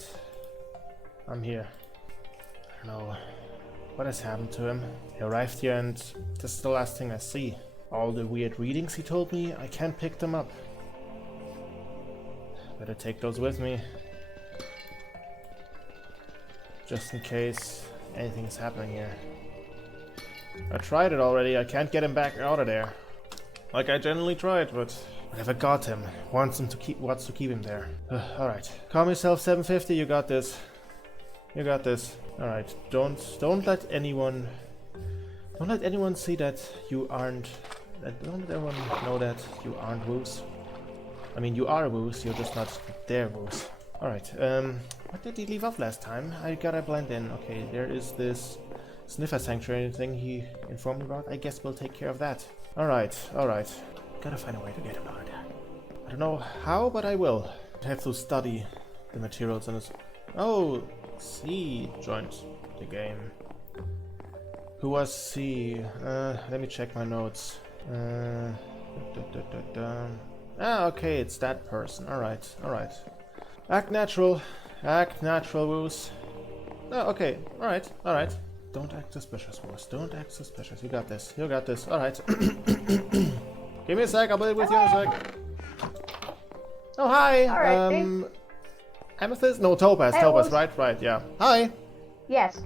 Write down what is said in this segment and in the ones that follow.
Alright. I'm here. I don't know what has happened to him. He arrived here and this is the last thing I see. All the weird readings he told me, I can't pick them up. Better take those with me. Just in case anything is happening here. I tried it already, I can't get him back out of there. Like I genuinely tried, but I never got him. Wants to keep him there. Alright. Calm yourself, 750, you got this. You got this. Alright. Don't let anyone see that you aren't don't let everyone know that you aren't Woos. I mean you are Woos, you're just not their Woos. Alright, what did he leave off last time? I gotta blend in. Okay, there is this Sniffer Sanctuary thing he informed me about. I guess we'll take care of that. Alright. Gotta find a way to get him out of there. I don't know how, but I will. I have to study the materials in this. Oh, C joined the game. Who was C? Let me check my notes. Ah, okay, it's that person. Alright. Act natural, Woos. Oh, okay, alright. Don't act suspicious, Woos. Don't act suspicious. You got this. Alright. Give me a sec, I'll be with you in a sec. Oh, hi! Alright, Amethyst? No, Topaz, right, yeah. Hi! Yes.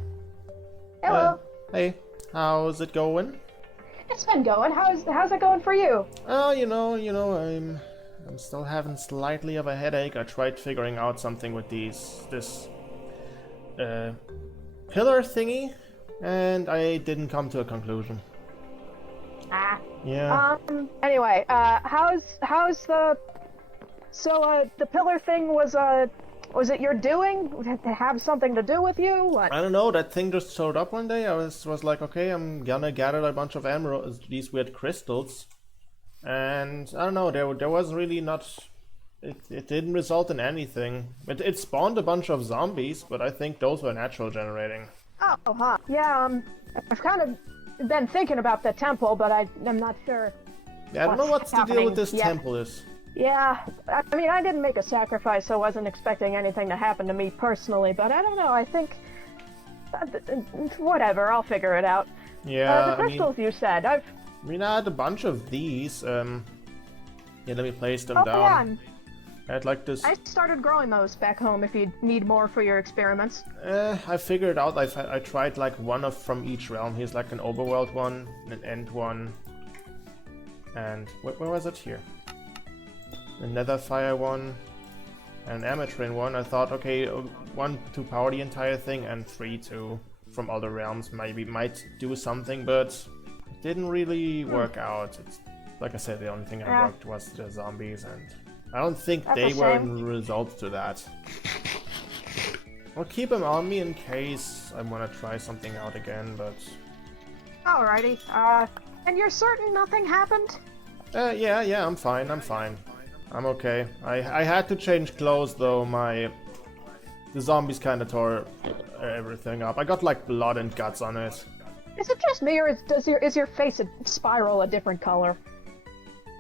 Hello. Hey, how's it going? It's been going. How's it going for you? Oh, you know, I'm still having slightly of a headache. I tried figuring out something with this pillar thingy, and I didn't come to a conclusion. Ah. Yeah. Anyway, how's the pillar thing was it your doing? Did it have something to do with you? What? I don't know, that thing just showed up one day. I was like, okay, I'm gonna gather a bunch of emeralds, these weird crystals. And I don't know, there was really not... It didn't result in anything. It spawned a bunch of zombies, but I think those were natural generating. Oh, huh. Yeah, I've kind of been thinking about the temple, but I'm not sure. Yeah, I don't know what's the deal with this temple is. Yeah, I mean, I didn't make a sacrifice, so I wasn't expecting anything to happen to me personally, but I don't know, I think... whatever, I'll figure it out. Yeah, the crystals you said, I had a bunch of these, yeah, let me place them down. Yeah. I had like this... I started growing those back home if you need more for your experiments. I figured out, I tried like one from each realm. Here's like an overworld one, an end one, and... where was it? Here. A Netherfire one, and an Ametrine one. I thought, okay, 1 to power the entire thing, and 3 to from other realms might do something, but it didn't really work out. It's, like I said, the only thing that worked was the zombies, and I don't think they were in result to that. I'll keep them on me in case I want to try something out again, but... Alrighty, and you're certain nothing happened? Yeah, I'm fine. I'm okay. I had to change clothes though, the zombies kinda tore everything up. I got like blood and guts on it. Is it just me, or is your face spiral a different color?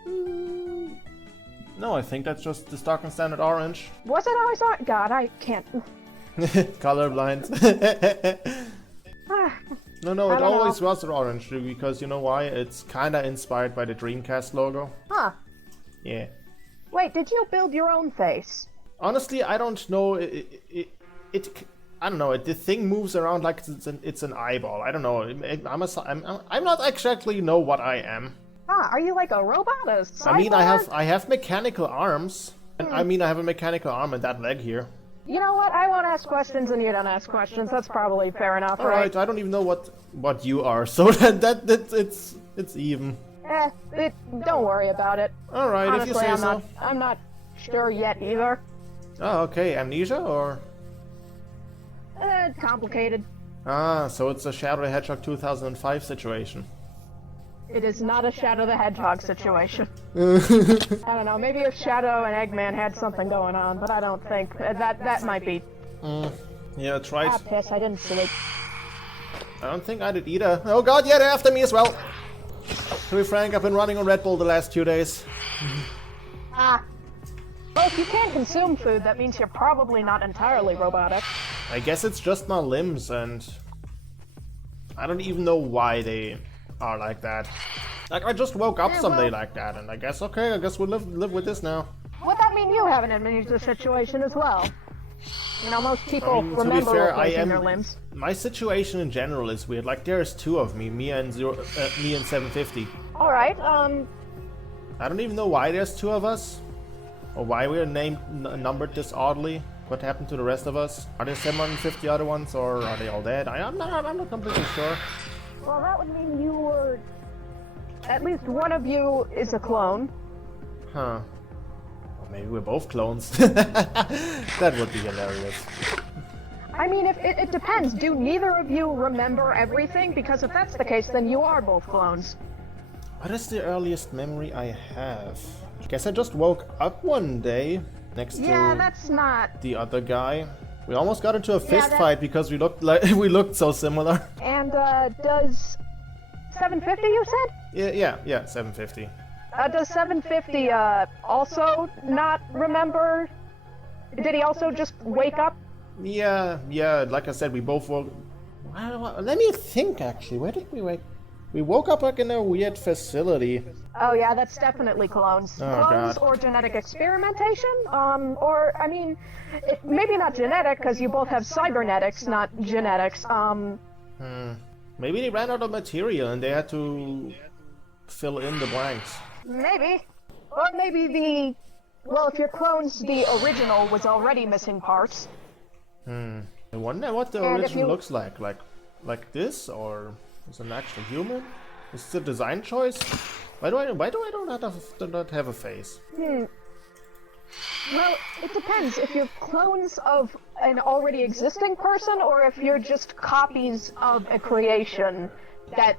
No, I think that's just the stock and standard orange. Was it always orange? God, I can't... Colorblind. No, it always was orange, because you know why? It's kinda inspired by the Dreamcast logo. Huh. Yeah. Wait, did you build your own face? Honestly, I don't know. I don't know. The thing moves around like it's an eyeball. I don't know. I'm not exactly know what I am. Ah, are you like a robot? A cyborg? I mean, I have mechanical arms. And I mean, I have a mechanical arm and that leg here. You know what? I won't ask questions and you don't ask questions. That's probably fair enough, right? Alright, I don't even know what you are, so it's even. Don't worry about it. Alright, honestly, if you say so. I'm not sure yet either. Oh, okay. Amnesia, or? Complicated. Ah, so it's a Shadow the Hedgehog 2005 situation. It is not a Shadow the Hedgehog situation. I don't know, maybe if Shadow and Eggman had something going on, but I don't think. That might be. Yeah, try it. Ah, piss, I didn't sleep. I don't think I did either. Oh god, yeah, they're after me as well. To be frank, I've been running on Red Bull the last 2 days. Ah. Well, if you can't consume food, that means you're probably not entirely robotic. I guess it's just my limbs, and I don't even know why they are like that. Like, I just woke up someday like that, and I guess, okay, I guess we'll live with this now. Would that mean you have an amnesia situation as well? You know, most people remember replacing their limbs. My situation in general is weird. Like, there's two of me, me and 750. Alright, I don't even know why there's two of us, or why we're numbered this oddly. What happened to the rest of us? Are there 750 other ones, or are they all dead? I'm not completely sure. Well, that would mean you were... At least one of you is a clone. Huh. Or maybe we're both clones. That would be hilarious. I mean, if it depends. Do neither of you remember everything? Because if that's the case, then you are both clones. What is the earliest memory I have? I guess I just woke up one day next to that's not... the other guy. We almost got into a fist fight because we looked so similar. And does 750 you said? Yeah, 750. Does 750 also not remember? Did he also just wake up? Yeah, like I said, we both woke... Let me think, actually. Where did we wake? We woke up like in a weird facility. Oh yeah, that's definitely clones. Oh, clones God. or genetic experimentation? Or, I mean, maybe not genetic, because you both have cybernetics, not genetics. Maybe they ran out of material and they had to fill in the blanks. Maybe. Or maybe well, if your clones, the original was already missing parts. I wonder what the original looks like. Like this, or is it an actual human? Is it a design choice? Why do I not have a face? Well, it depends if you're clones of an already existing person or if you're just copies of a creation that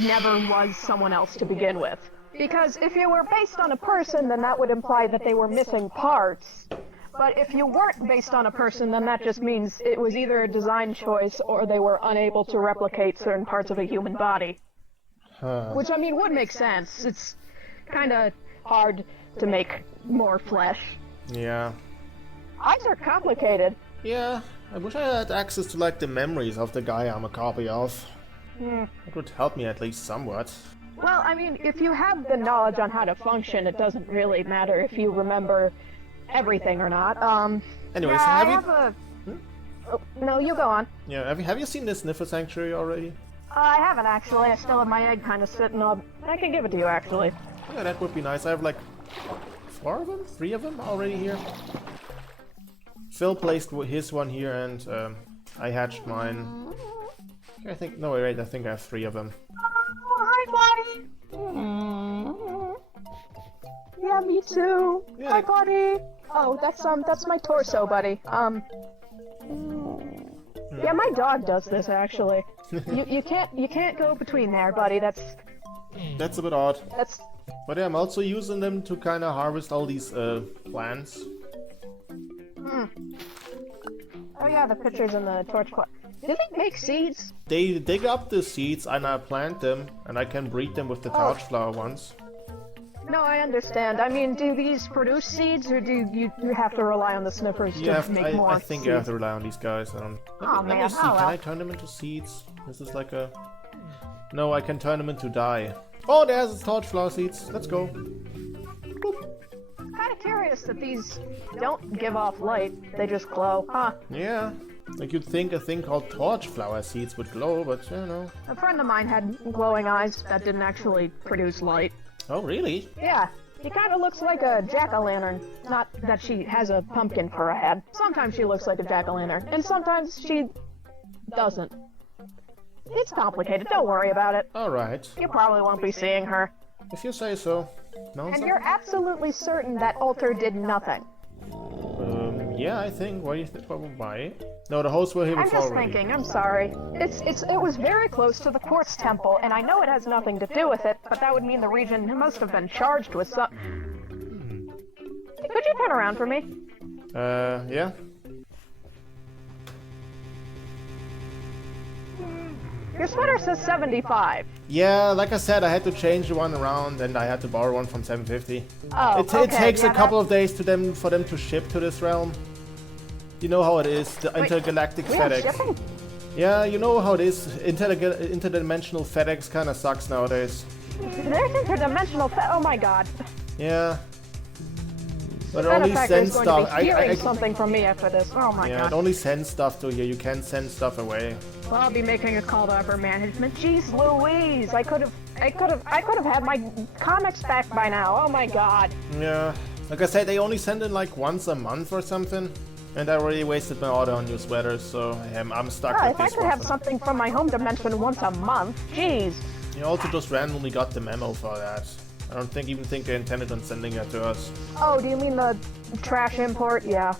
never was someone else to begin with. Because if you were based on a person, then that would imply that they were missing parts. But if you weren't based on a person, then that just means it was either a design choice or they were unable to replicate certain parts of a human body. Which, I mean, would make sense. It's kind of hard to make more flesh. Yeah. Eyes are complicated. Yeah, I wish I had access to, like, the memories of the guy I'm a copy of. It would help me at least somewhat. Well, I mean, if you have the knowledge on how to function, it doesn't really matter if you remember everything or not. Anyways, yeah, have you... Oh, no, you go on. Yeah, have you seen this Sniffer Sanctuary already? I haven't, actually. I still have my egg kind of sitting on... I can give it to you, actually. Yeah, that would be nice. I have, like, 4 of them? 3 of them already here. Phil placed his one here, and I hatched mine. I think... No, wait, I think I have 3 of them. Oh, hi, buddy! Yeah, me too. Yeah, Hi, buddy! Oh, that's my torso, buddy. Yeah, my dog does this, actually. you can't go between there, buddy. That's a bit odd. But yeah, I'm also using them to kind of harvest all these plants. Oh yeah, the pictures in the torch pot. Do they make seeds? They dig up the seeds and I plant them, and I can breed them with the torch flower ones. No, I understand. I mean, do these produce seeds, or do you have to rely on the sniffers to make more I think seeds? you have to rely on these guys. Let me see. Oh, Can I turn them into seeds? This is like a... No, I can turn them into dye. Oh, there's torch flower seeds. Let's go. I'm kind of curious that these don't give off light. They just glow. Huh. Yeah. Like you'd think a thing called torch flower seeds would glow, but you know. A friend of mine had glowing eyes that didn't actually produce light. Oh, really? Yeah. He kind of looks like a jack-o'-lantern. Not that she has a pumpkin for a head. Sometimes she looks like a jack-o'-lantern, and sometimes she doesn't. It's complicated. Don't worry about it. Alright. You probably won't be seeing her. If you say so. No, And you're absolutely certain that Alter did nothing. Yeah, I think. Why do you think? Why? No, the hosts were here I'm before just already. thinking, I'm sorry. It was very close to the quartz temple, and I know it has nothing to do with it, but that would mean the region must have been charged with some... Could you turn around for me? Yeah? Your sweater says 75. Yeah, like I said, I had to change the one around, and I had to borrow one from 750. Oh, It takes a couple of days for them to ship to this realm. You know how it is, the intergalactic FedEx. Shipping? Yeah, you know how it is. Interdimensional FedEx kind of sucks nowadays. There's interdimensional oh my god. Yeah. But it only sends stuff. I something from me after this. Oh my god. Yeah, it only sends stuff to here. You can't send stuff away. Well, I'll be making a call to upper management. Jeez Louise, I could have had my comics back by now. Oh my god. Yeah. Like I said, they only send it like once a month or something. And I already wasted my order on new sweaters, so I'm stuck with if I this could one. have something from my home dimension once a month, jeez. You also just randomly got the memo for that. I don't even think they intended on sending it to us. Oh, do you mean the trash import? Yeah.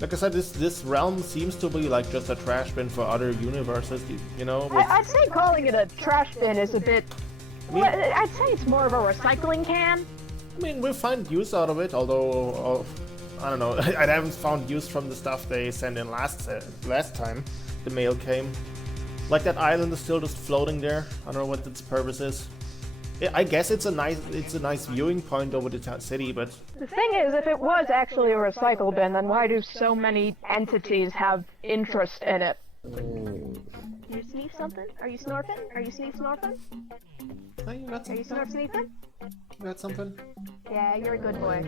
Like I said, this realm seems to be like just a trash bin for other universes, you know? I'd say calling it a trash bin is a bit... Well, I'd say it's more of a recycling can. I mean, we'll find use out of it, although... I don't know, I haven't found use from the stuff they sent in last time the mail came. Like that island is still just floating there. I don't know what its purpose is. I guess it's a nice viewing point over the city, but... The thing is, if it was actually a recycle bin, then why do so many entities have interest in it? You sneeze something? Are you snorting? Are you snorting? Hey, you got Are you sneezing? You got something? Yeah, you're a good boy.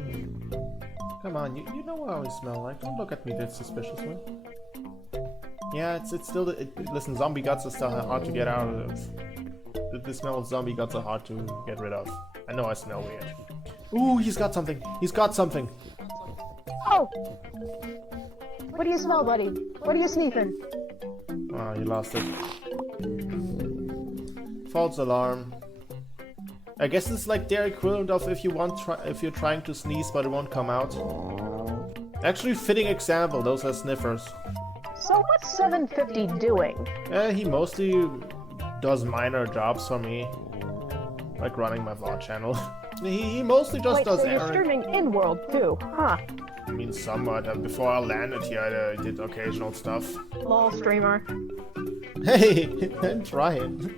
Come on, you know how I smell like. Don't look at me that suspiciously. Yeah, it's still... listen, zombie guts are still hard to get out of. The smell of zombie guts are hard to get rid of. I know I smell weird. Ooh, he's got something. He's got something. Oh! What do you smell, buddy? What are you sneezing? Oh, you lost it. False alarm. I guess it's like their equivalent of if you're trying to sneeze but it won't come out. Actually, fitting example. Those are sniffers. So what's 750 doing? He mostly does minor jobs for me, like running my VOD channel. he mostly just does so you're errands. streaming in-world too, huh? I mean, somewhat. Before I landed here, I did occasional stuff. Lol streamer. Hey, I'm trying.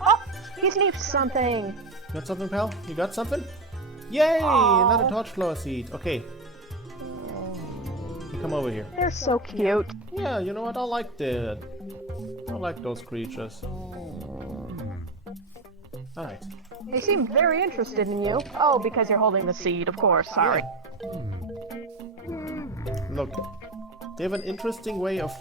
Oh, he sneezed something. Got something, pal? You got something? Yay! Another torchflower seed. Okay. You come over here. They're so cute. Yeah, you know what? I like those creatures. Alright. They seem very interested in you. Oh, because you're holding the seed, of course. Sorry. Look, they have an interesting way of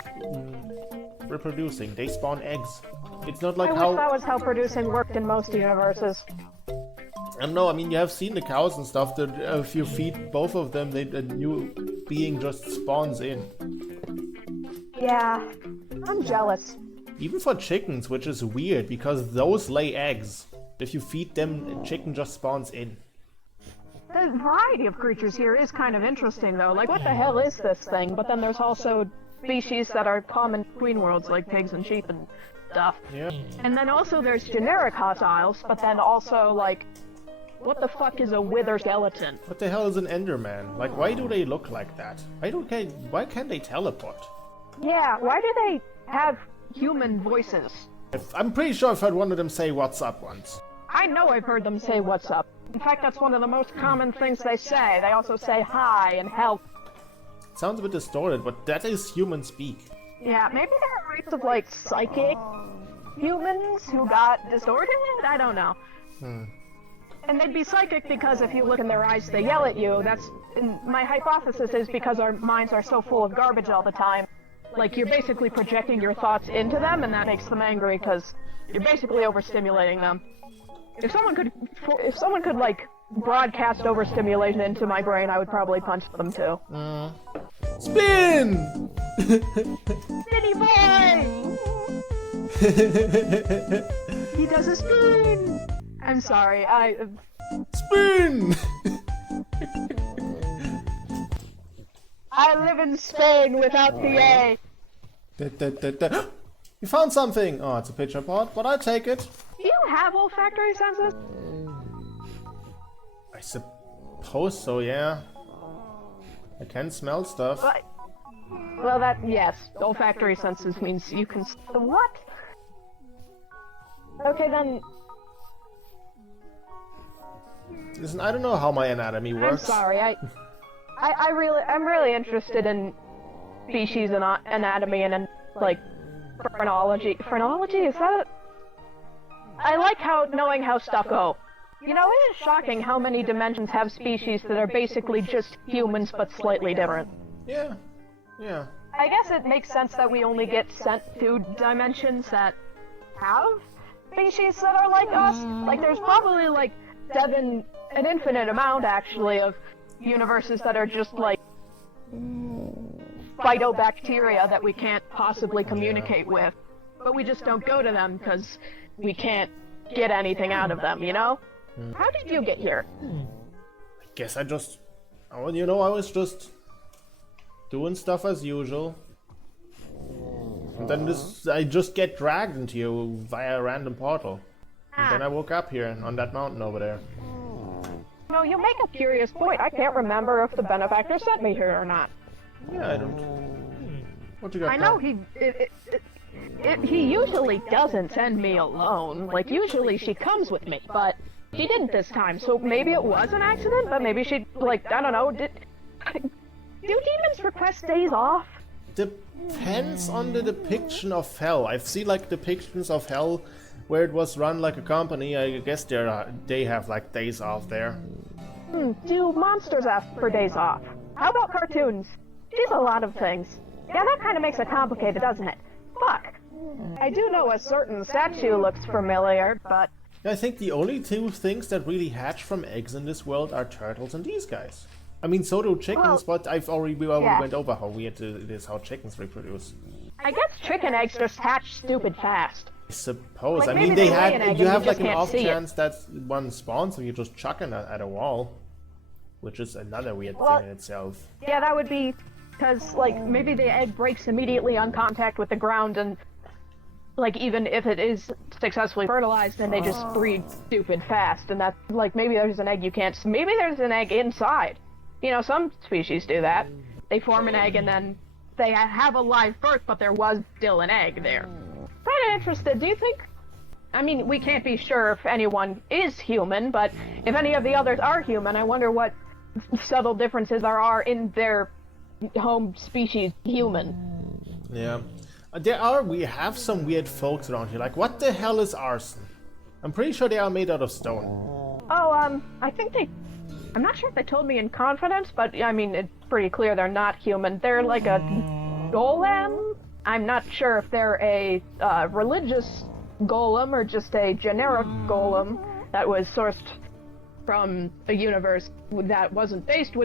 reproducing. They spawn eggs. It's not like I wish that was how producing worked in most universes. I don't know, I mean, you have seen the cows and stuff, that if you feed both of them, a new being just spawns in. Yeah, I'm jealous. Even for chickens, which is weird, because those lay eggs. If you feed them, a chicken just spawns in. The variety of creatures here is kind of interesting, though. Like, what the hell is this thing? But then there's also species that are common between worlds, like pigs and sheep and stuff. Yeah. And then also there's generic hostiles, but then also, like, what the fuck is a wither skeleton? What the hell is an Enderman? Like, why do they look like that? Why can't they teleport? Yeah, why do they have human voices? I'm pretty sure I've heard one of them say "what's up" once. I know I've heard them say what's up. In fact, that's one of the most common things they say. They also say hi and help. It sounds a bit distorted, but that is human speak. Yeah, maybe there are rates of, like, psychic humans who got distorted? I don't know. And they'd be psychic because if you look in their eyes, they yell at you. My hypothesis is because our minds are so full of garbage all the time. Like, you're basically projecting your thoughts into them, and that makes them angry because you're basically overstimulating them. If someone could like broadcast overstimulation into my brain, I would probably punch them too. Spin! City boy! He does a spin! I'm sorry, Spin! I live in Spain without the A. You found something! Oh, it's a pitcher pot, but I'll take it. Do you have olfactory senses? I suppose so, yeah. I can smell stuff. Well, yes, olfactory senses means you can... What? Okay, then... Listen, I don't know how my anatomy works. I'm sorry, I'm really interested in species and anatomy and, like, phrenology. Phrenology, is that it? I like knowing how stuff go. You know, it is shocking how many dimensions have species that are basically just humans but slightly different. Yeah. Yeah. I guess it makes sense that we only get sent to dimensions that have species that are like us. Like, there's probably, like, an infinite amount, actually, of universes that are just, like, phytobacteria that we can't possibly communicate with. But we just don't go to them because we can't get anything out of them, you know? How did you get here? I guess I was just doing stuff as usual. And then I just get dragged into you via a random portal. And then I woke up here on that mountain over there. No, you make a curious point. I can't remember if the benefactor sent me here or not. Yeah, I don't... What you got? I know he usually doesn't send me alone. Like, usually she comes with me, but she didn't this time. So maybe it was an accident, but maybe she, like, I don't know, do demons request days off? Depends on the depiction of hell. I've seen, like, depictions of hell where it was run like a company. I guess they have, like, days off there. Do monsters ask for days off? How about cartoons? She's a lot of things. Yeah, that kind of makes it complicated, doesn't it? Fuck. I do know a certain statue looks familiar, but... I think the only two things that really hatch from eggs in this world are turtles and these guys. I mean, so do chickens, but we already went over how weird it is how chickens reproduce. I guess chicken eggs just hatch stupid fast. I suppose. Like, I mean, you have like an off see chance that one spawns and you just chuck it at a wall. Which is another weird thing in itself. Yeah, that would be... Because, like, maybe the egg breaks immediately on contact with the ground and... Like, even if it is successfully fertilized, then they just breed stupid fast. And that's, like, maybe there's an egg you can't... Maybe there's an egg inside. You know, some species do that. They form an egg and then they have a live birth, but there was still an egg there. Kind of interested, do you think... I mean, we can't be sure if anyone is human, but if any of the others are human, I wonder what subtle differences there are in their home species human. Yeah. We have some weird folks around here. Like, what the hell is arson? I'm pretty sure they are made out of stone. Oh, I think I'm not sure if they told me in confidence, but I mean, it's pretty clear they're not human. They're like a golem. I'm not sure if they're a religious golem or just a generic golem that was sourced from a universe that wasn't based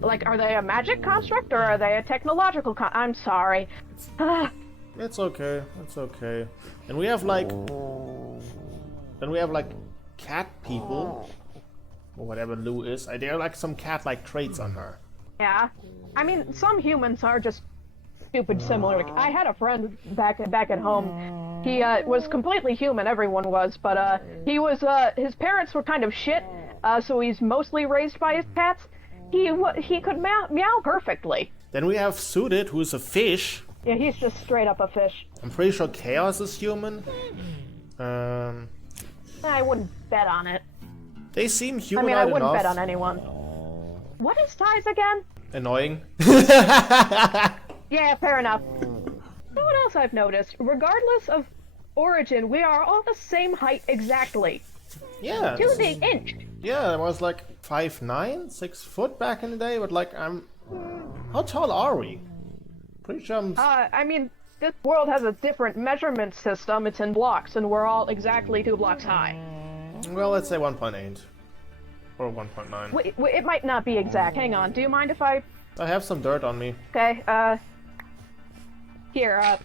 like, are they a magic construct or are they a technological I'm sorry. It's okay, it's okay. And we have like cat people, or whatever Lou is. There are like some cat-like traits on her. Yeah, I mean, some humans are just stupid similar. I had a friend back at home. He was completely human, everyone was, but he was his parents were kind of shit, so he's mostly raised by his cats. He could meow perfectly. Then we have Suited, who's a fish. Yeah, he's just straight up a fish. I'm pretty sure Chaos is human. I wouldn't bet on it. They seem humanoid enough. I wouldn't bet on anyone. What is Ty's again? Annoying. Yeah, fair enough. You know what else I've noticed? Regardless of origin, we are all the same height exactly. Yeah. To the inch. Yeah, I was like 5'9", 6 foot back in the day, but like how tall are we? Pretty sure I mean, this world has a different measurement system. It's in blocks, and we're all exactly 2 blocks high. Well, let's say 1.8. Or 1.9. Wait, it might not be exact. Hang on, do you mind if I have some dirt on me. Okay, here,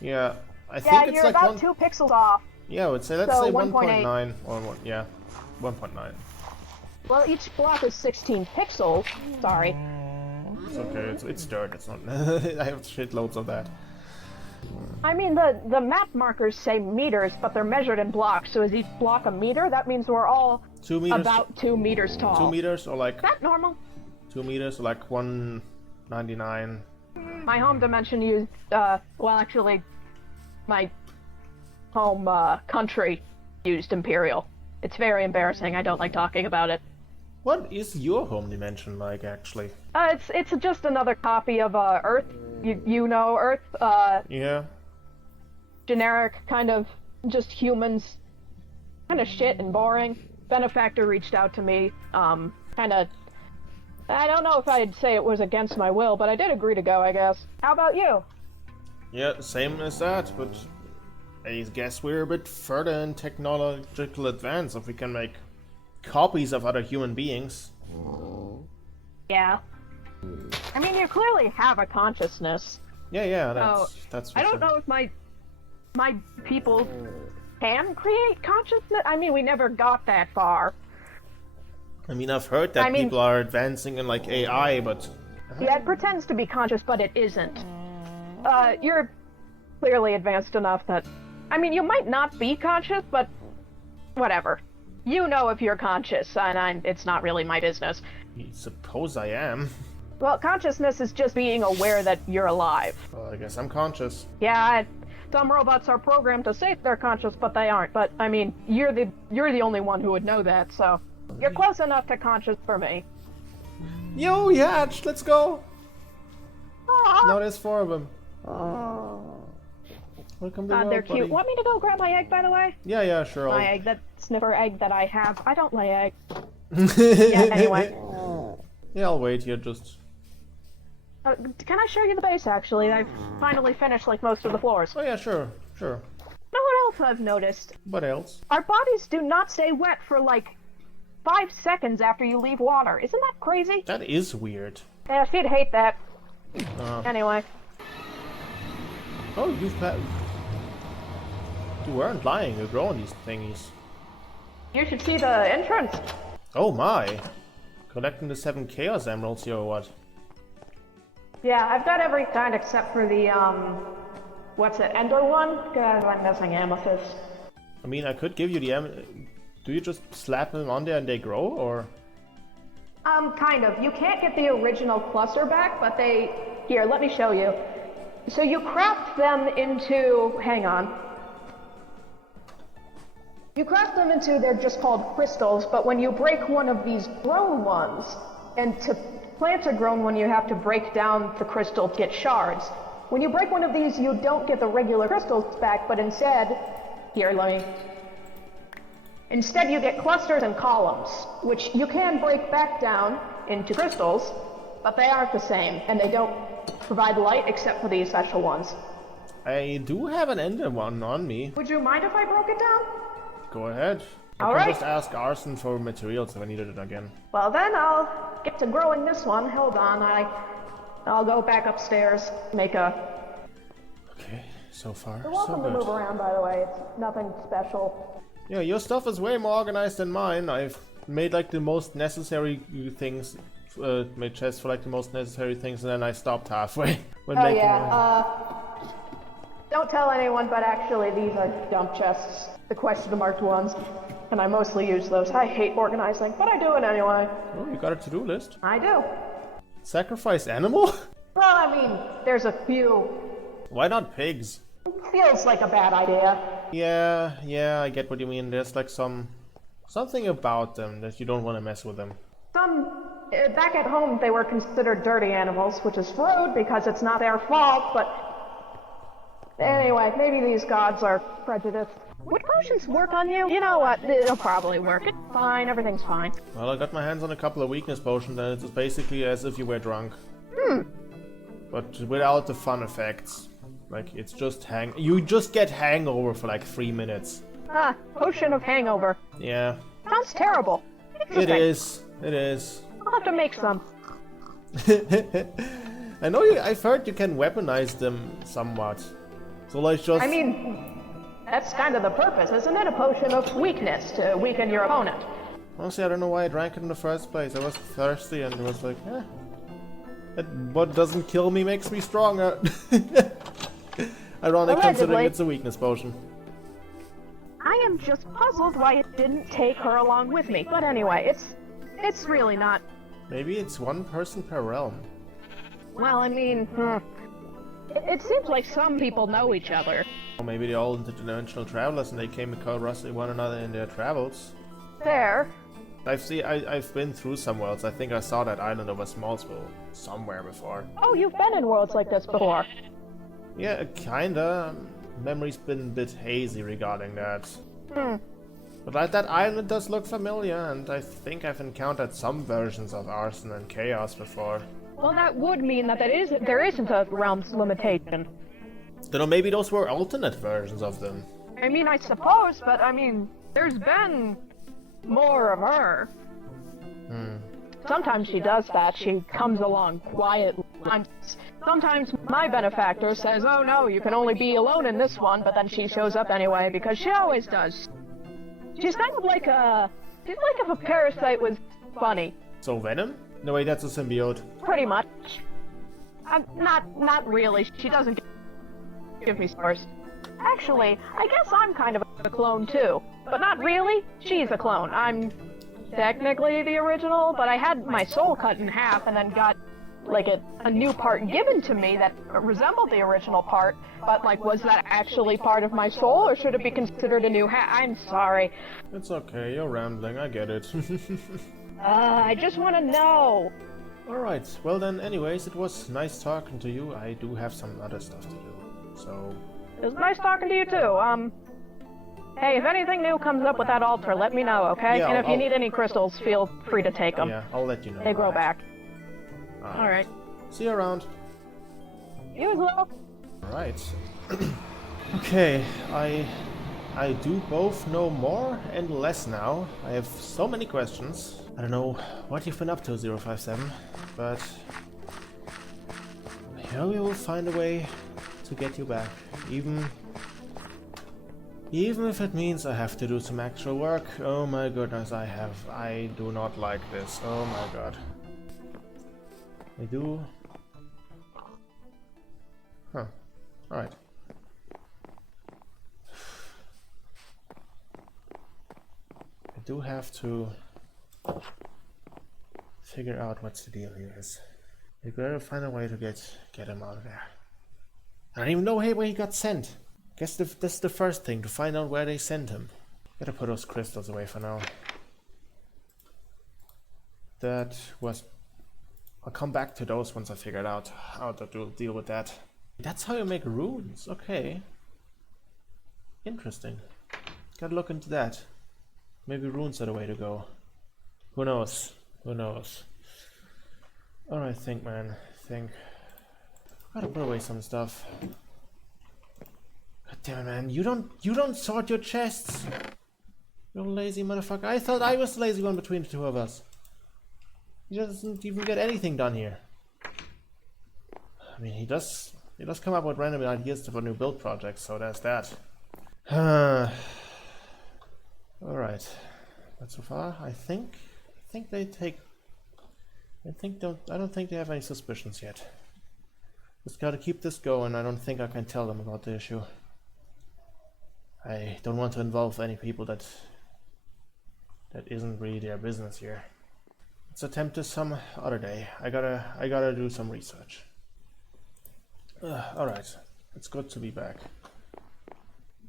yeah, I think it's you're like about 2 pixels off. Yeah, let's say 1.9 or 1.9. Well, each block is 16 pixels. Sorry. It's okay. It's dirt. It's not. I have shitloads of that. I mean, the map markers say meters, but they're measured in blocks. So is each block a meter? That means we're all 2 meters. About 2 meters tall. 2 meters or like. Is that normal? 2 meters or like 1 99. My home dimension used, well, actually, my home country used Imperial. It's very embarrassing. I don't like talking about it. What is your home dimension like, actually? It's just another copy of Earth. You know Earth. Yeah. Generic kind of just humans, kind of shit and boring. Benefactor reached out to me. Kind of. I don't know if I'd say it was against my will, but I did agree to go, I guess. How about you? Yeah, same as that, but I guess we're a bit further in technological advance if we can make copies of other human beings. Yeah. I mean, you clearly have a consciousness. Yeah, that's for I don't sure. know if my people can create consciousness. I mean, we never got that far. I mean, I've heard that people are advancing in, like, AI, but... Yeah, it pretends to be conscious, but it isn't. You're clearly advanced enough that... I mean, you might not be conscious, but... whatever. You know if you're conscious, and it's not really my business. I suppose I am. Well, consciousness is just being aware that you're alive. Well, I guess I'm conscious. Yeah, some robots are programmed to say they're conscious, but they aren't. But, I mean, you're the only one who would know that, so... You're close enough to conscious for me. Yo, Yatch, let's go! Aww. No, there's 4 of them. Oh. Welcome to the They're world, cute. buddy. Want me to go grab my egg, by the way? Yeah, sure. My egg, that sniffer egg that I have. I don't lay eggs. Yeah, anyway. Yeah, I'll wait here, just... Can I show you the base, actually? I've finally finished, like, most of the floors. Oh yeah, sure. Know what else I've noticed? What else? Our bodies do not stay wet for, like, 5 seconds after you leave water. Isn't that crazy? That is weird. Yeah, she'd hate that. Anyway. Oh, you weren't lying, you're growing these thingies. You should see the entrance. Oh my! Collecting the 7 Chaos Emeralds here or what? Yeah, I've got every kind except for the, what's it, Ender one? God, I'm missing Amethyst. I mean, I could give you the Do you just slap them on there and they grow, or? Kind of. You can't get the original cluster back, but Here, let me show you. So you craft them into... Hang on. You craft them into, they're just called crystals, but when you break one of these grown ones, and to plant a grown one you have to break down the crystal to get shards. When you break one of these, you don't get the regular crystals back, but instead... Here, Instead, you get clusters and columns, which you can break back down into crystals, but they aren't the same, and they don't provide light except for these special ones. I do have an Ender one on me. Would you mind if I broke it down? Go ahead. I can just ask Arson for materials if I needed it again. Well, then I'll get to growing this one. Hold on, I'll go back upstairs, make a... Okay, so far, You're welcome to move around, by the way. It's nothing special. Yeah, your stuff is way more organized than mine. I've made like the most necessary things, made chests for like the most necessary things, and then I stopped halfway when making one. Don't tell anyone, but actually these are dump chests, the question-marked ones, and I mostly use those. I hate organizing, but I do it anyway. Oh, you got a to-do list. I do. Sacrifice animal? Well, I mean, there's a few. Why not pigs? Feels like a bad idea. Yeah, I get what you mean. There's like something about them that you don't want to mess with them. Back at home, they were considered dirty animals, which is rude because it's not their fault, but... Anyway, maybe these gods are prejudiced. Would potions work on you? You know what, it'll probably work. It's fine, everything's fine. Well, I got my hands on a couple of weakness potions, and it's basically as if you were drunk. But without the fun effects. Like, it's just you just get hangover for like 3 minutes. Potion of hangover. Yeah. Sounds terrible. It is. I'll have to make some. I know I've heard you can weaponize them somewhat. So like just... I mean, that's kind of the purpose, isn't it? A potion of weakness to weaken your opponent. Honestly, I don't know why I drank it in the first place. I was thirsty and it was like, what doesn't kill me makes me stronger. Ironic considering it's a weakness potion. I am just puzzled why it didn't take her along with me. But anyway, it's really not. Maybe it's one person per realm. Well, I mean, it seems like some people know each other. Or maybe they're all interdimensional travelers and they came across one another in their travels. Fair. I've been through some worlds. I think I saw that island over Smallsville somewhere before. Oh, you've been in worlds like this before. Yeah, kinda. Memory's been a bit hazy regarding that. But that island does look familiar, and I think I've encountered some versions of Arson and Chaos before. Well, that would mean that there isn't a realm's limitation. Don't know, maybe those were alternate versions of them. I mean, I suppose, but I mean, there's been more of her. Sometimes she does that. She comes along quietly. Sometimes my benefactor says, oh no, you can only be alone in this one, but then she shows up anyway, because she always does. She's kind of like she's like if a parasite was funny. So Venom? No wait, that's a symbiote. Pretty much. Not really. She doesn't give me stars. Actually, I guess I'm kind of a clone too. But not really. She's a clone. I'm technically the original, but I had my soul cut in half and then got like a new part given to me that resembled the original part, but like, was that actually part of my soul, or should it be considered a new I'm sorry. It's okay, you're rambling, I get it. I just want to know. Alright, well then, anyways, it was nice talking to you. I do have some other stuff to do, so... It was nice talking to you too. Hey, if anything new comes up with that altar, let me know, okay? Yeah, and if you need any crystals, feel free to take them. Yeah, I'll let you know. They grow back. Alright. See you around. You as well. Alright. Okay, I do both know more and less now. I have so many questions. I don't know what you've been up to, 057, but here we will find a way to get you back. Even if it means I have to do some actual work. Oh my goodness, I do not like this. Oh my god. I do. Huh. Alright. I do have to figure out what the deal here is. We gotta find a way to get him out of there. I don't even know where he got sent. Guess that's the first thing, to find out where they sent him. Gotta put those crystals away for now. That was... I'll come back to those once I figured out how to deal with that. That's how you make runes, okay. Interesting. Gotta look into that. Maybe runes are the way to go. Who knows? Who knows? Alright, think man, think. Gotta put away some stuff. God damn it, man, you don't sort your chests! You lazy motherfucker. I thought I was the lazy one between the two of us. He doesn't even get anything done here. I mean, he does come up with random ideas for new build projects, so there's that. Alright. But so far, I don't think they have any suspicions yet. Just gotta keep this going. I don't think I can tell them about the issue. I don't want to involve any people that isn't really their business here. Let's attempt this some other day. I gotta do some research. Alright, it's good to be back.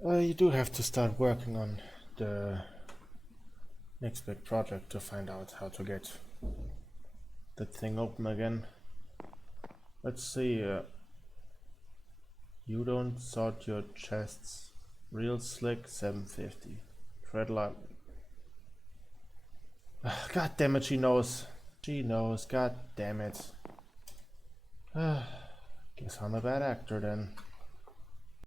You do have to start working on the next big project to find out how to get that thing open again. Let's see. You don't sort your chests. Real slick 750. Treadlock. God damn it, she knows. She knows. God damn it. Guess I'm a bad actor then.